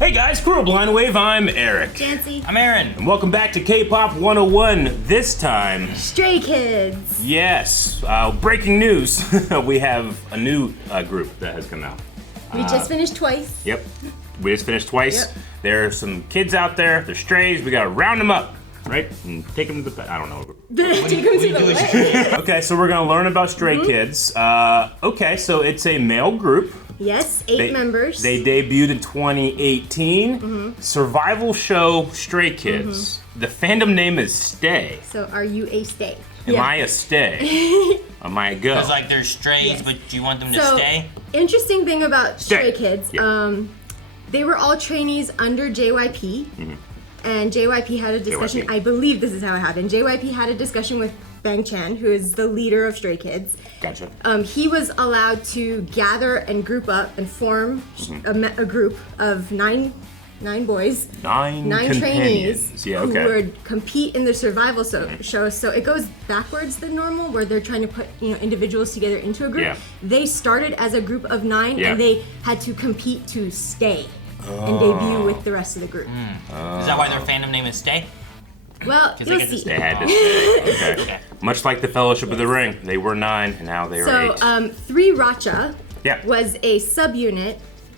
Hey guys, Crew of Blind Wave, I'm Eric. Janci. I'm Aaron. And welcome back to K-Pop 101. This time, Stray Kids. yes, breaking news. We have a new group that has come out. We just finished Twice. Yep, we just finished Twice. Yep. There are some kids out there, they're strays, we gotta round them up, right? And take them to the, I don't know. Take them to the way. Okay, so we're gonna learn about Stray Kids. Okay, so it's a male group. Yes, 8 members. They debuted in 2018. Survival show Stray Kids. The fandom name is Stay. So are you a stay? Am I a stay? Am I a go? It's like they're strays, Yes. but do you want them to So, stay? interesting thing about Stray Stay. Kids, Yeah. they were all trainees under JYP. And JYP had a discussion, JYP. I believe this is how it happened. JYP had a discussion with Bang Chan, who is the leader of Stray Kids. Gotcha. He was allowed to gather and group up and form a group of nine boys, Nine trainees companions. Yeah, okay. who would compete in the survival show. So it goes backwards than normal, where they're trying to put individuals together into a group. Yeah. They started as a group of 9, Yeah. and they had to compete to stay and debut with the rest of the group. Is that why their fandom name is Stay? Well, 'Cause they you'll get to see. They had to stay. Okay. Okay. Much like the Fellowship of the Ring. They were 9 and now they are So, 8. Racha Yeah. was a subunit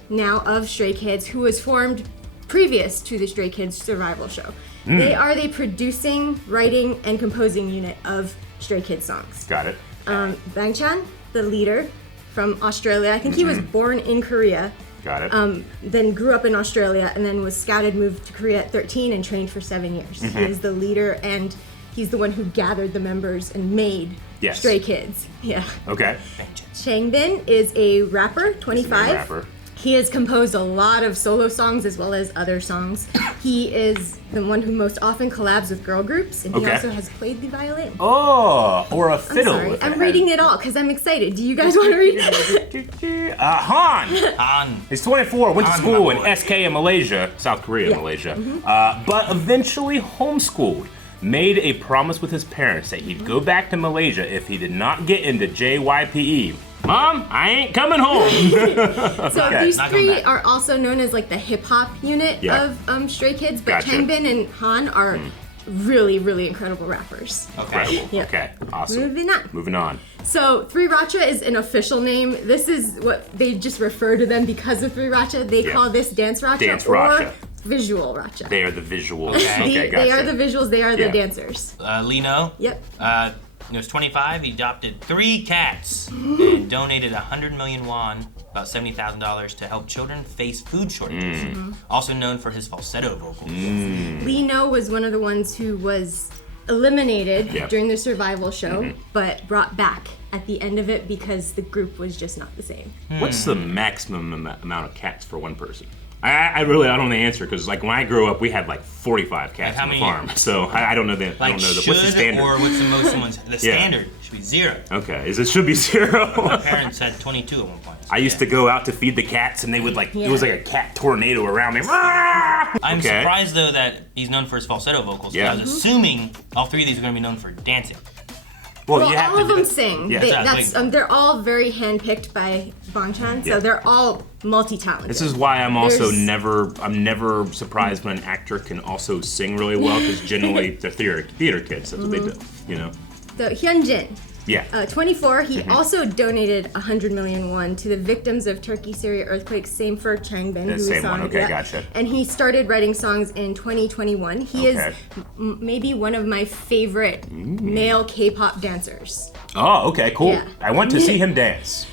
now of Stray Kids who was formed previous to the Stray Kids survival show. They are the producing, writing, and composing unit of Stray Kids songs. Got it. Bang Chan, the leader from Australia, I think he was born in Korea, Got it. then grew up in Australia, and then was scouted, moved to Korea at 13, and trained for 7 years. He is the leader, and he's the one who gathered the members and made Yes. Stray Kids. Yeah. Okay. Vengeance. Changbin is a rapper, 25. Rapper. He has composed a lot of solo songs as well as other songs. He is the one who most often collabs with girl groups, and he Okay. also has played the violin. Oh, or a I'm fiddle. sorry, if I'm it reading it all because I'm excited. Do you guys want to read it? had- Han. On. He's 24, went to Han, school my in boy. SK in Malaysia, South Korea, Yeah. Malaysia, but eventually homeschooled. Made a promise with his parents that he'd go back to Malaysia if he did not get into JYPE. Mom, I ain't coming home. So Okay. these Not going 3 back. are also known as like the hip hop unit Yeah. of Stray Kids, but Gotcha. Changbin and Han are really, really incredible rappers. Okay. Incredible. Yeah. Okay, awesome. Moving on. on. So, Racha is an official name. This is what they just refer to them because of Racha. They Yeah. call this Danceracha Danceracha. or Visual Racha. They are the visuals. Okay. Okay, gotcha. They are the visuals, they are Yeah. the dancers. Lino. Yep. He was 25. He adopted 3 cats and donated 100 million won, about $70,000, to help children face food shortages. Also known for his falsetto vocals. Lino was one of the ones who was eliminated Yeah. during the survival show, but brought back at the end of it because the group was just not the same. What's the maximum amount of cats for one person? I really don't know the answer because like when I grew up we had like 45 cats Like how on the many- farm, so I don't know the Like what's the should standard. or what's the most someone's. The Yeah. standard should be 0. Okay, it should be 0. My parents had 22 at one point. I used to go out to feed the cats and they would like it was like a cat tornado around me. I'm Okay. surprised though that he's known for his falsetto vocals. Yeah. I was assuming all 3 of these are going to be known for dancing. Well, you have all to of do them that. sing. Yeah. They're all very handpicked by Bang Chan, so Yeah. they're all multi-talented. This is why I'm also There's- I'm never surprised when an actor can also sing really well because generally they're theater kids. That's what they do. You know. So Hyunjin, Yeah. 24, he also donated 100 million won to the victims of Turkey-Syria earthquakes. Same for Changbin, who we same saw. one. Okay, gotcha. And he started writing songs in 2021. He is Okay. maybe one of my favorite male K-pop dancers. Oh, okay, cool. Yeah. I want to see him dance.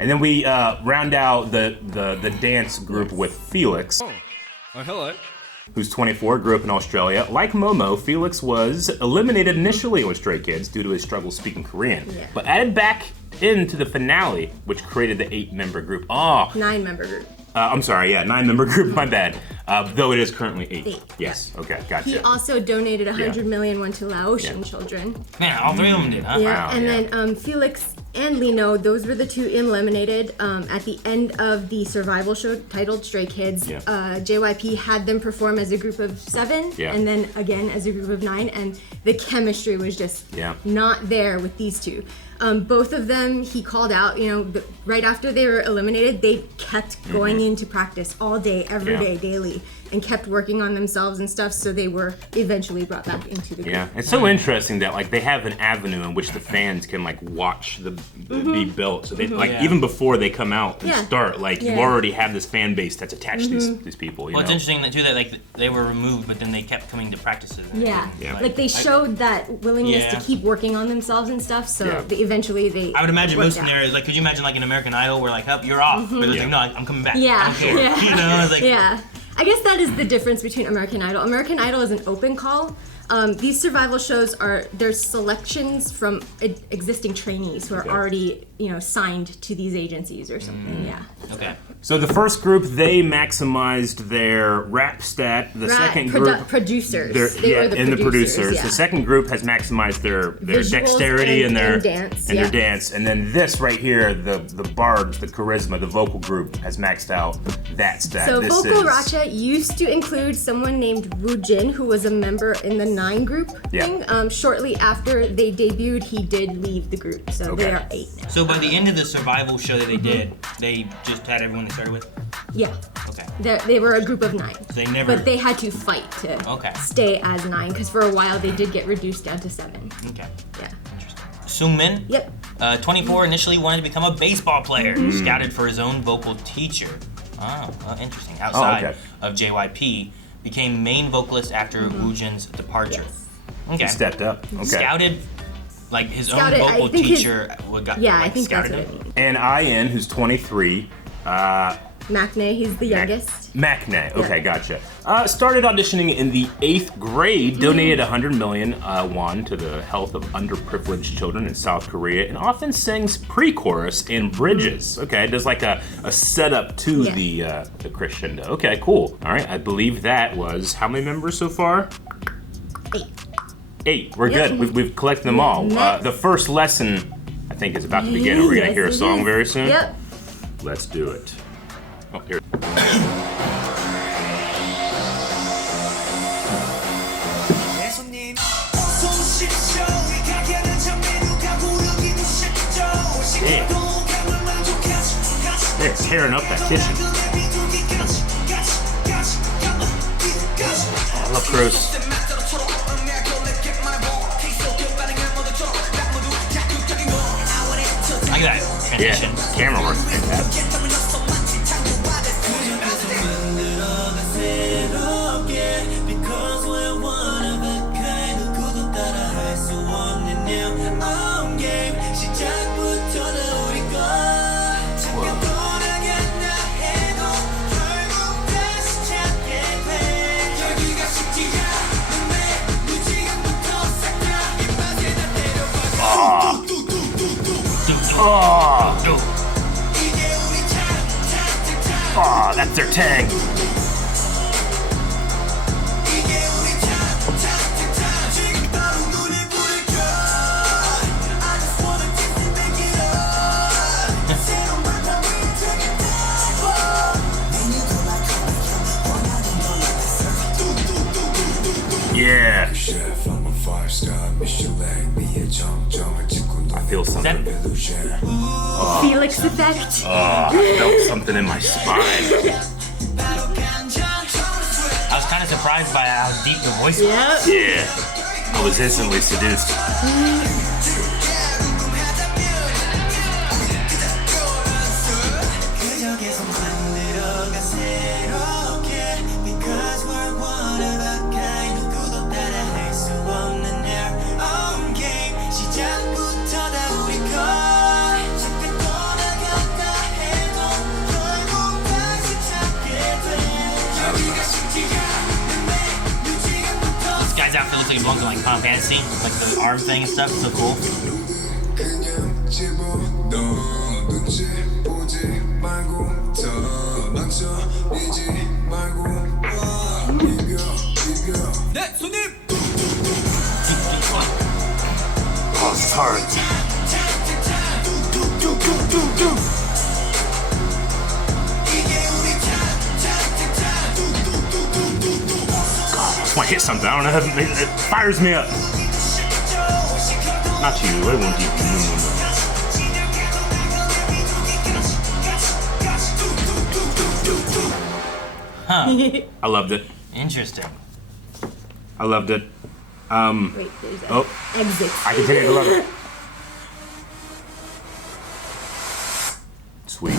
And then we round out the dance group with Felix, hello. who's 24, grew up in Australia. Like Momo, Felix was eliminated initially with Stray Kids due to his struggle speaking Korean, Yeah. but added back into the finale, which created the 8-member group. Oh, 9-member group. I'm sorry, yeah, 9-member group, my bad. Though it is currently 8. 8, Yes, okay, gotcha. He also donated 100 million won to Laotian Yeah. children. Man, all 3 of them did, huh? Yeah, Wow, and yeah. then Felix and Lino, those were the 2 eliminated at the end of the survival show titled Stray Kids. Yeah. JYP had them perform as a group of 7 Yeah. and then again as a group of 9, and the chemistry was just Yeah. not there with these 2. Both of them, he called out, right after they were eliminated, they kept going into practice all day, every day, daily, and kept working on themselves and stuff, so they were eventually brought back into the group. Yeah, it's so interesting that like they have an avenue in which the fans can like watch the be built. So they even before they come out and start, like you already have this fan base that's attached to these people. Well, it's interesting that too that like they were removed, but then they kept coming to practices. Like they showed that willingness to keep working on themselves and stuff. So eventually they. I would imagine most scenarios, like, could you imagine like an American Idol where like, oh, you're off, but it's like, no, I'm coming back. I don't care. It's like, I guess that is the difference between American Idol. American Idol is an open call. These survival shows there's selections from existing trainees who are already, signed to these agencies or something. Okay. So the first group, they maximized their rap stat. The second group, producers. They were the producers. Yeah. The second group has maximized their Visuals dexterity and their dance. Their dance. And then this right here, the bards, the charisma, the vocal group has maxed out that stat. So Vocalracha used to include someone named Woojin, who was a member in the 9 group thing. Shortly after they debuted, he did leave the group. So they are 8 now. So by the end of the survival show that they did, they just had everyone they started with? Yeah. Okay. They were a group of 9. So they never... But they had to fight to stay as 9, because for a while they did get reduced down to 7. Okay. Yeah. Interesting. Sungmin? Yep. 24, initially wanted to become a baseball player. Scouted for his own vocal teacher. Oh, well, interesting. Outside of JYP, became main vocalist after Woojin's departure. Okay. He stepped up. Okay. Scouted, like his own vocal teacher. I think that's what it means. And IN, who's 23. Maknae, he's the youngest. Maknae, okay, gotcha. Started auditioning in the 8th grade, donated 100 million won to the health of underprivileged children in South Korea, and often sings pre-chorus and bridges. Okay, does like a setup to the crescendo. Okay, cool. All right, I believe that was how many members so far? 8. We're good. We've collected them all. The first lesson, I think, is about to begin. We're gonna hear a song very soon. Yep. Let's do it. Oh, here. They're tearing up that kitchen. I love Cruz. Look at that transition. Yeah, camera work fantastic. Oh, that's their tag. Yeah. I feel something. Felix Effect. I felt something in my spine. I was kind of surprised by how deep the voice was. Yeah. I was instantly seduced. Outfit looks like he belongs in like Final Fantasy, like the arm thing and stuff. It's so cool. Oh, this is hard. I want to hit something. I don't know. It fires me up. Not you. I won't give you. Huh. I loved it. Interesting. I loved it. Wait, there's exit. I continue to love it. Sweet.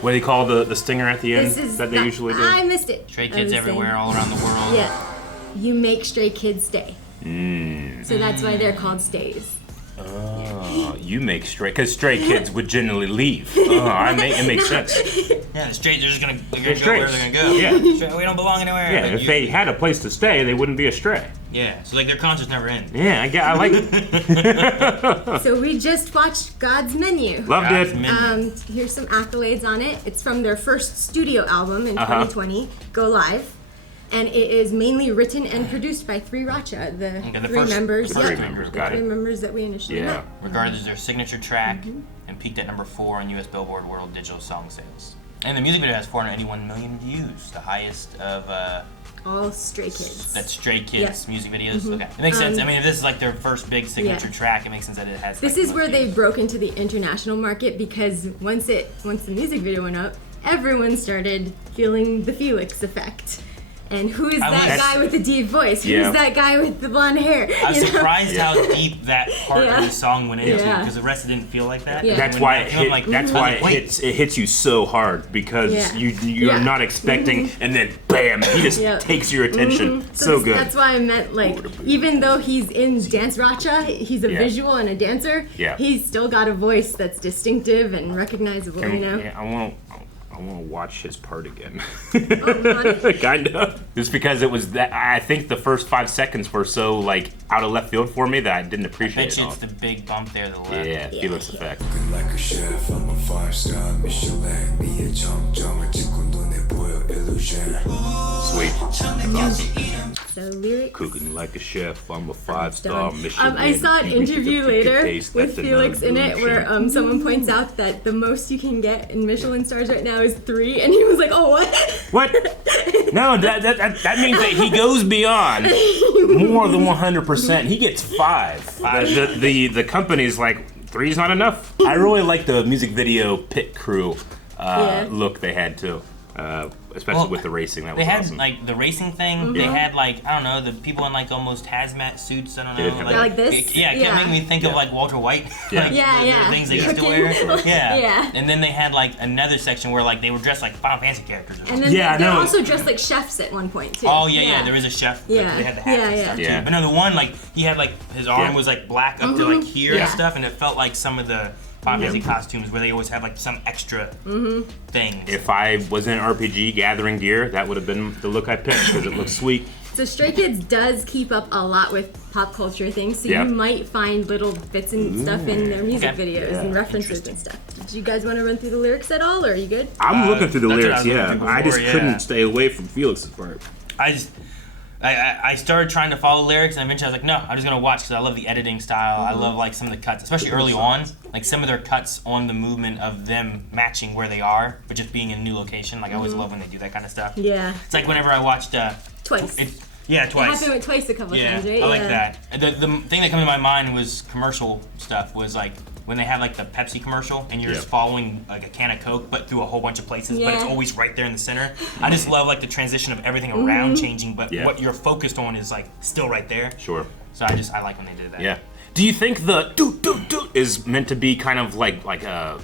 What do you call the stinger at the end that they usually do? I missed it. Stray kids everywhere, all around the world. Yeah. You make stray kids stay. So that's why they're called stays. Oh, you make stray, because stray kids would generally leave. It makes sense. Yeah, the strays are just gonna go strays. where they're gonna go. Yeah. We don't belong anywhere. Yeah, if they had a place to stay, they wouldn't be a stray. Yeah, so like their concerts never end. Yeah, I like it. So we just watched God's Menu. Loved God's it. Menu. Here's some accolades on it. It's from their first studio album in 2020, Go Live. And it is mainly written and produced by Racha, the three members. The three members, got three it. members that we initially met. Regarded as their signature track and peaked at number 4 on US Billboard World Digital Song Sales. And the music video has 481 million views, the highest of all Stray Kids. That's Stray Kids music videos. Okay, it makes sense. I mean, if this is like their first big signature track, it makes sense that it has. This is where they broke into the international market, because once the music video went up, everyone started feeling the Felix effect. And who is that guy with the deep voice? Who's that guy with the blonde hair? I was surprised how deep that part of the song went into, because the rest didn't feel like that. Yeah. That's why it hits you so hard, because you're not expecting, and then bam, he just takes your attention. So good. That's why I meant, like, even though he's in Danceracha, he's a visual and a dancer. He's still got a voice that's distinctive and recognizable. Yeah, I want to watch his part again. Oh, kind of. Just because it was that, I think the first 5 seconds were so like out of left field for me that I didn't appreciate it. I bet you it's the big bump there to the left. Yeah, Felix Effect. Like a chef, I'm a 5-star Michelin. 미의 정점을 찍고 눈에 보여 illusion. Sweet. That's awesome. So lyrics. Cooking like a chef, I'm a 5-star Michelin. I saw an interview later taste, with Felix in it where someone points out that the most you can get in Michelin stars right now is 3, and he was like, "Oh, what? What? No, that means that he goes beyond more than 100%. He gets 5. The company's like, 3's not enough. I really like the music video pit crew look they had too. Especially with the racing, that was awesome. awesome. Like the racing thing, they had like, I don't know, the people in like almost hazmat suits, I don't know. Like this? It kept making me think of like Walter White. Yeah. The things they used to wear. Yeah. And then they had like another section where like they were dressed like Final Fantasy characters or something. And then they're also dressed like chefs at one point too. Oh yeah, there is a chef. They had the hats and stuff too. But no, the one like, he had like, his arm was like black up to like here and stuff, and it felt like some of the Final Fantasy costumes where they always have like some extra things. If I was in an RPG gathering gear, that would have been the look I picked because it looks sweet. So Stray Kids does keep up a lot with pop culture things, so you might find little bits and stuff in their music videos and references and stuff. Did you guys want to run through the lyrics at all, or are you good? I'm looking through the lyrics, I just before, couldn't stay away from Felix's part. I started trying to follow lyrics, and eventually I was like, no, I'm just gonna watch because I love the editing style. I love like some of the cuts, especially early on. Like some of their cuts on the movement of them matching where they are, but just being in a new location. Like I always love when they do that kind of stuff. Yeah. It's like whenever I watched Twice. Twice. It happened with Twice a couple times, right? I like that. The thing that came to my mind was commercial stuff. Was like when they have like the Pepsi commercial and you're just following like a can of Coke, but through a whole bunch of places, but it's always right there in the center. I just love like the transition of everything around changing, but what you're focused on is like still right there. Sure. So I like when they did that. Yeah. Do you think the do is meant to be kind of like a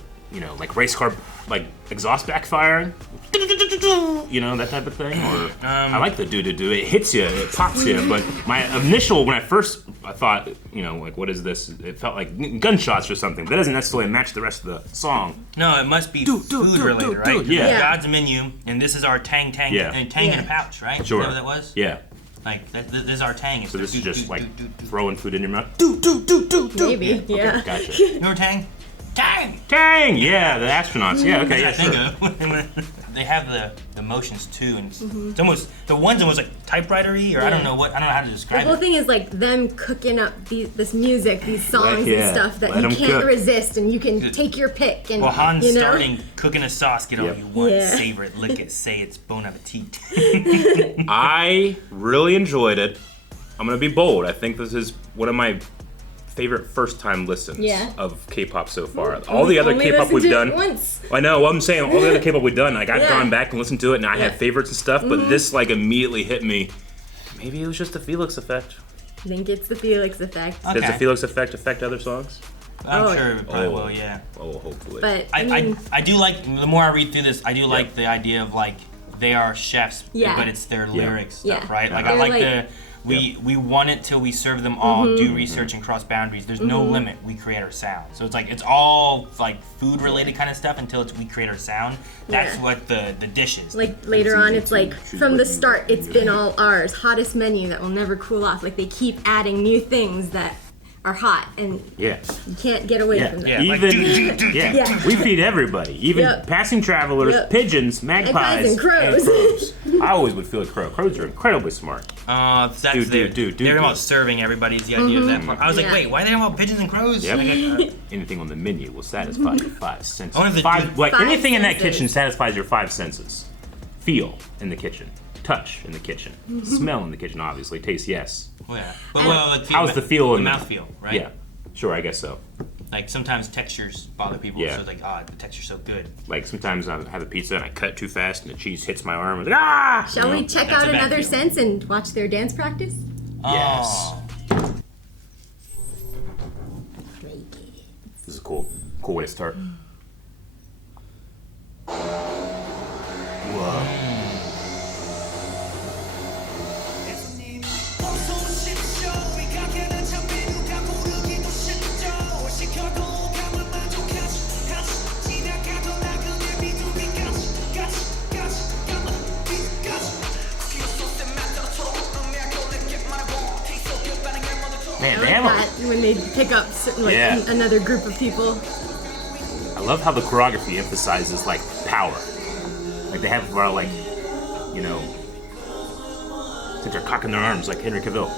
like race car like exhaust backfiring? That type of thing? Or I like the do-do-do. It hits you, it pops you, but my initial, when I thought, like what is this? It felt like gunshots or something. That doesn't necessarily match the rest of the song. No, it must be food related, right? Yeah. God's Menu, and this is our tang, and tang in a pouch, right? Sure. Is that what that was? Yeah. Like, this is our tang. So this is just like throwing food in your mouth. Maybe, Okay, gotcha. You know tang? Tang! Tang! Yeah, the astronauts. Yeah, okay, yeah, sure. They have the motions too, and it's almost, the one's almost like typewriter-y, or I don't know how to describe it. The whole thing is like them cooking up this music, these songs and stuff that you can't resist, and you can take your pick. And Han's starting cooking a sauce, get all you want, savor it, lick it, say it's bon appetit. I really enjoyed it. I'm gonna be bold. I think this is one of my favorite first-time listens of K-pop so far. Ooh, all the other only K-pop we've listened to done. it once. I know. What I'm saying, all the other K-pop we've done, like I've gone back and listened to it, and I have favorites and stuff. But this like immediately hit me. Maybe it was just the Felix Effect. I think it's the Felix Effect. Okay. Does the Felix Effect affect other songs? I'm sure it probably will, yeah. Oh, hopefully. But I do like, the more I read through this, I do like the idea of like, they are chefs, but it's their lyrics stuff, right? Like I like we want it till we serve them all, do research and cross boundaries. There's no limit, we create our sound. So it's like, it's all like food related kind of stuff until we create our sound. That's what the dish is. like later on, it's like from the start, it's been all ours. Hottest menu that will never cool off. Like they keep adding new things that are hot, and you can't get away from them. Even we feed everybody, even passing travelers, pigeons, magpies, and crows. I always would feel a crow. Crows are incredibly smart. That's they're talking about serving everybody's the idea of that part. I was like, wait, why are they talking about pigeons and crows? Yep. Anything on the menu will satisfy your 5 senses. Five anything in that senses. kitchen satisfies your 5 senses. Feel in the kitchen. Touch in the kitchen. Smell in the kitchen, obviously. Taste, yes. Oh, yeah. But like, how's the feel the in mouthfeel, right? Yeah. Sure, I guess so. Like sometimes textures bother people, so it's like, the texture's so good. Like sometimes I have a pizza and I cut it too fast and the cheese hits my arm. I'm like, ah! Shall we check out another sense and watch their dance practice? Yes. This is a cool way to start. Whoa. Man, they have when they pick up another group of people. I love how the choreography emphasizes like power. Like they have like, you know, since they're cocking their arms like Henry Cavill.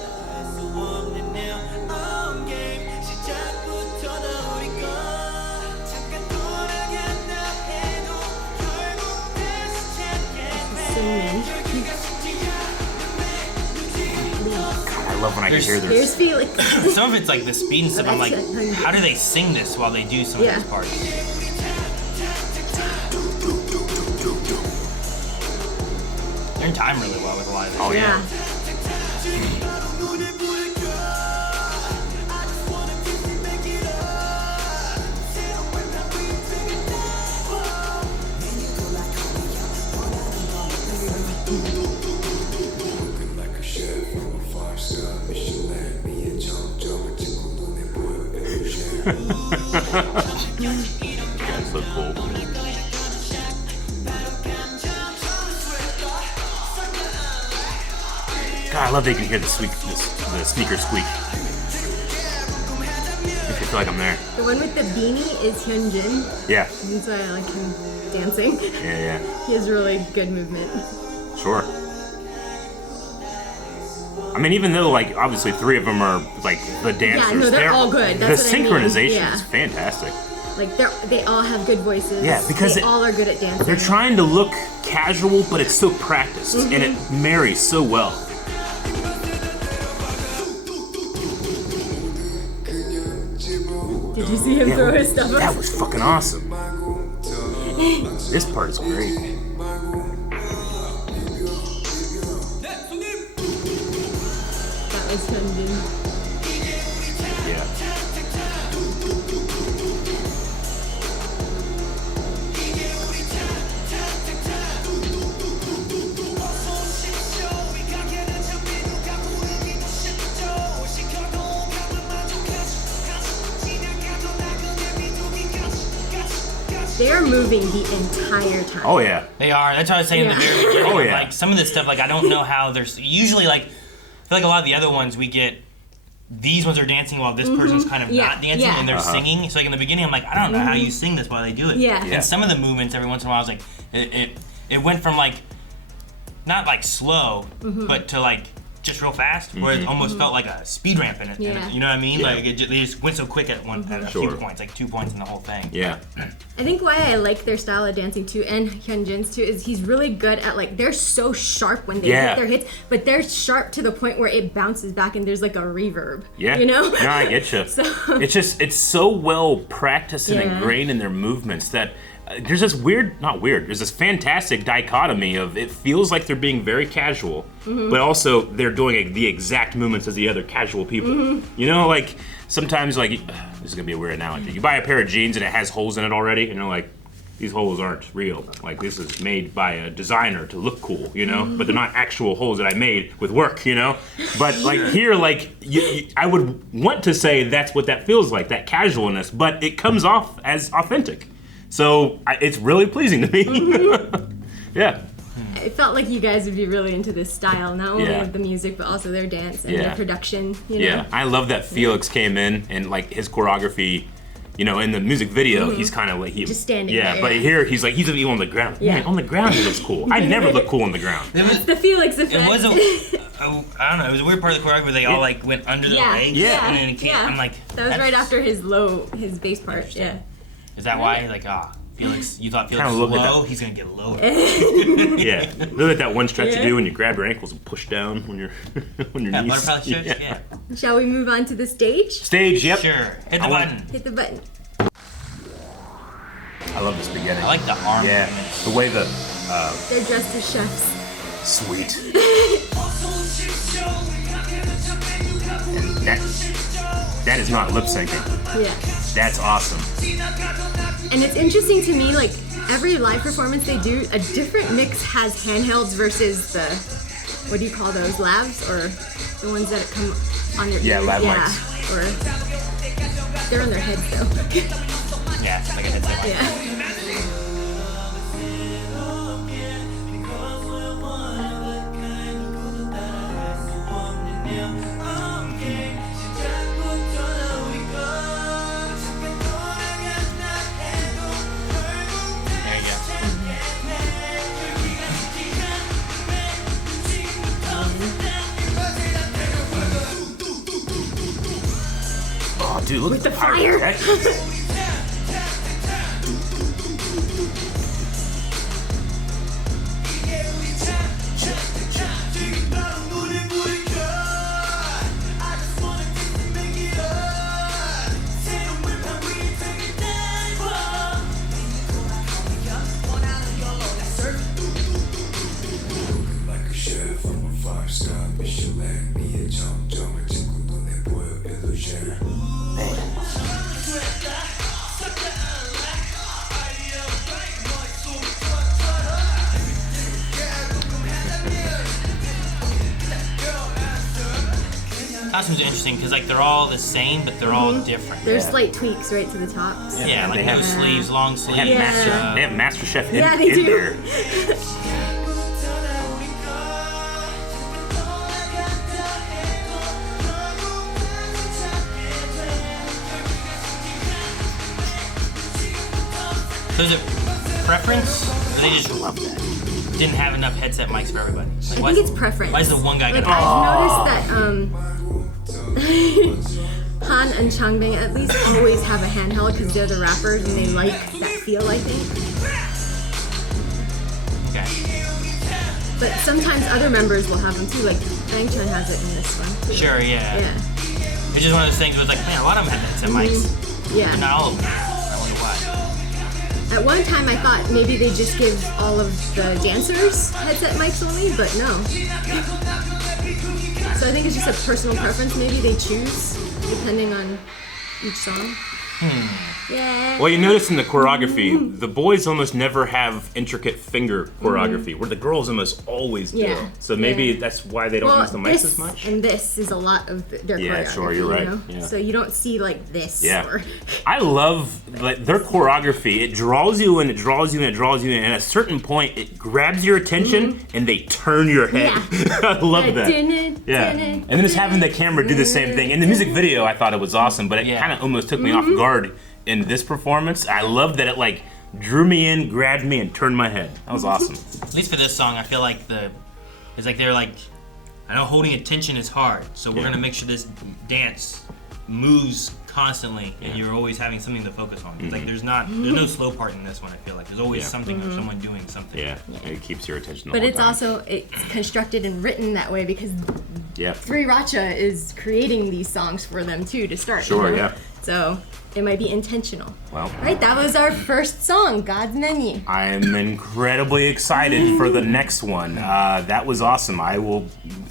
I love when I can hear this. There's Felix. Some of it's like the speed and stuff. I'm like, how do they sing this while they do some of these parts? They're in time really well with a lot of this. Oh yeah. That's so cool. God, I love that you can hear the sneaker squeak. Makes me feel like I'm there. The one with the beanie is Hyunjin. Yeah. That's why I like him dancing. Yeah. He has really good movement. Sure. I mean, even though, like, obviously 3 of them are, like, the dancers. Yeah, no, they're all good. That's the what I mean. synchronization is fantastic. Like, they all have good voices. Yeah, because they all are good at dancing. They're trying to look casual, but it's so practiced, and it marries so well. Did you see him throw his stuff up? That was fucking awesome. This part is great. That was Hyunjin. Yeah. They're moving the entire time. Oh yeah. They are. That's what I was saying in the very beginning. Oh, yeah. Like some of this stuff, like I don't know how there's usually like I feel like a lot of the other ones we get. These ones are dancing while this person's kind of not dancing and they're singing. So like in the beginning, I'm like, I don't know how you sing this while they do it. Yeah. And some of the movements every once in a while, I was like, it went from like not like slow, but to like just real fast, where it almost felt like a speed ramp in it. Yeah. You know what I mean? Yeah. Like they just went so quick at a few points, like 2 points in the whole thing. Yeah. I think why I like their style of dancing too, and Hyunjin's too, is he's really good at like, they're so sharp when they hit their hits, but they're sharp to the point where it bounces back and there's like a reverb. Yeah. You know? No, I get you. It's so well practiced and ingrained in their movements that there's this there's this fantastic dichotomy of it feels like they're being very casual, but also they're doing the exact movements as the other casual people. You know, like sometimes like, this is gonna be a weird analogy. You buy a pair of jeans and it has holes in it already, and you're like, these holes aren't real. Like this is made by a designer to look cool, you know? But they're not actual holes that I made with work, you know? But like here, like I would want to say that's what that feels like, that casualness, but it comes off as authentic. So it's really pleasing to me. Yeah. It felt like you guys would be really into this style, not only of the music, but also their dance and their production, you know? Yeah, I love that Felix came in and like his choreography, you know, in the music video, he's kind of like, just standing there. there. But here he's like, he's even on the ground. Yeah. Man, on the ground he looks cool. I never look cool on the ground. That's the Felix Effect. It was I don't know, it was a weird part of the choreography where they all like went under their legs. Yeah. And then it can't, I'm like, that was right after his bass part, yeah. Is that why? Like, Felix, you thought Felix was low, he's gonna get lower. Yeah. Look at that one stretch you do when you grab your ankles and push down when you're when your knees. Butterfly stretch? Yeah. Shall we move on to the stage? Stage, yep. Sure. Hit the button. Hit the button. I love this beginning. I like the arm Yeah. movements. The way They're dressed as chefs. sweet. That is not lip syncing. Yeah. That's awesome. And it's interesting to me, like, every live performance they do, a different mix has handhelds versus the, what do you call those, lavs? Or the ones that come on their ears? Lav mics. Or, they're on their heads though. Yeah, it's like a headset mic. Yeah. There you go. Oh, dude, look at the fire. Like a chef, I'm a 5-star Michelin. 미의 정점을 찍고 눈에 보여 illusion. Costumes are interesting because like they're all the same, but they're all different. There's slight tweaks right to the tops. Yeah, like They no have- sleeves, long sleeves. They have Master Chef in, Yeah, they in do. there. So is it preference? Or they just didn't have enough headset mics for everybody? Like, I think it's preference. Why is the one guy Like, gonna? I've noticed that Han and Changbin at least always have a handheld because they're the rappers and they like that feel, I think. Okay. But sometimes other members will have them too, like Bang Chan has it in this one too. Sure, yeah. Yeah. It's just one of those things where it's like, man, a lot of them have headset mics, but Yeah. not all of them. I wonder why. At one time I thought maybe they just give all of the dancers headset mics only, but no. So I think it's just a personal preference. Maybe they choose depending on each song. Yeah. Well, you notice in the choreography, the boys almost never have intricate finger choreography, where the girls almost always do. Yeah. So maybe that's why they don't use the mics as much. And this is a lot of their Yeah, choreography. sure, you're right. You know? Yeah. So you don't see like this. Yeah. Or, I love like their choreography. It draws you in, it draws you in, it draws you in, and at a certain point, it grabs your attention and they turn your head. I love that. Yeah. And then just having the camera do the same thing. In the music video, I thought it was awesome, but it kind of almost took me off guard in this performance. I love that it like drew me in, grabbed me, and turned my head. That was awesome. At least for this song, I feel like it's like they're like I know holding attention is hard, so we're gonna make sure this dance moves constantly, and you're always having something to focus on. It's like there's no slow part in this one. I feel like there's always something or someone doing something. Yeah, it keeps your attention. But it's time. also it's constructed and written that way because Yeah. Racha is creating these songs for them too to start. Sure, you know? yeah. So it might be intentional. Well, Right, that was our first song, God's Menu. I'm incredibly excited for the next one. That was awesome. I will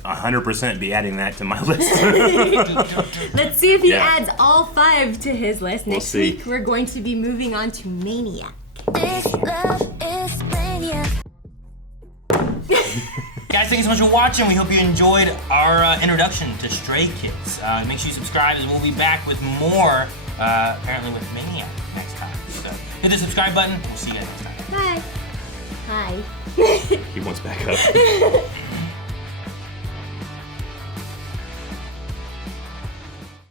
100% be adding that to my list. Let's see if he Yeah. adds all 5 to his list. Next see. week, we're going to be moving on to Maniac. This love is maniac. Guys, thank you so much for watching. We hope you enjoyed our introduction to Stray Kids. Make sure you subscribe, and we'll be back with more, apparently with Maniac next time. So hit the subscribe button. We'll see you guys next time. Bye. Hi. He wants back up.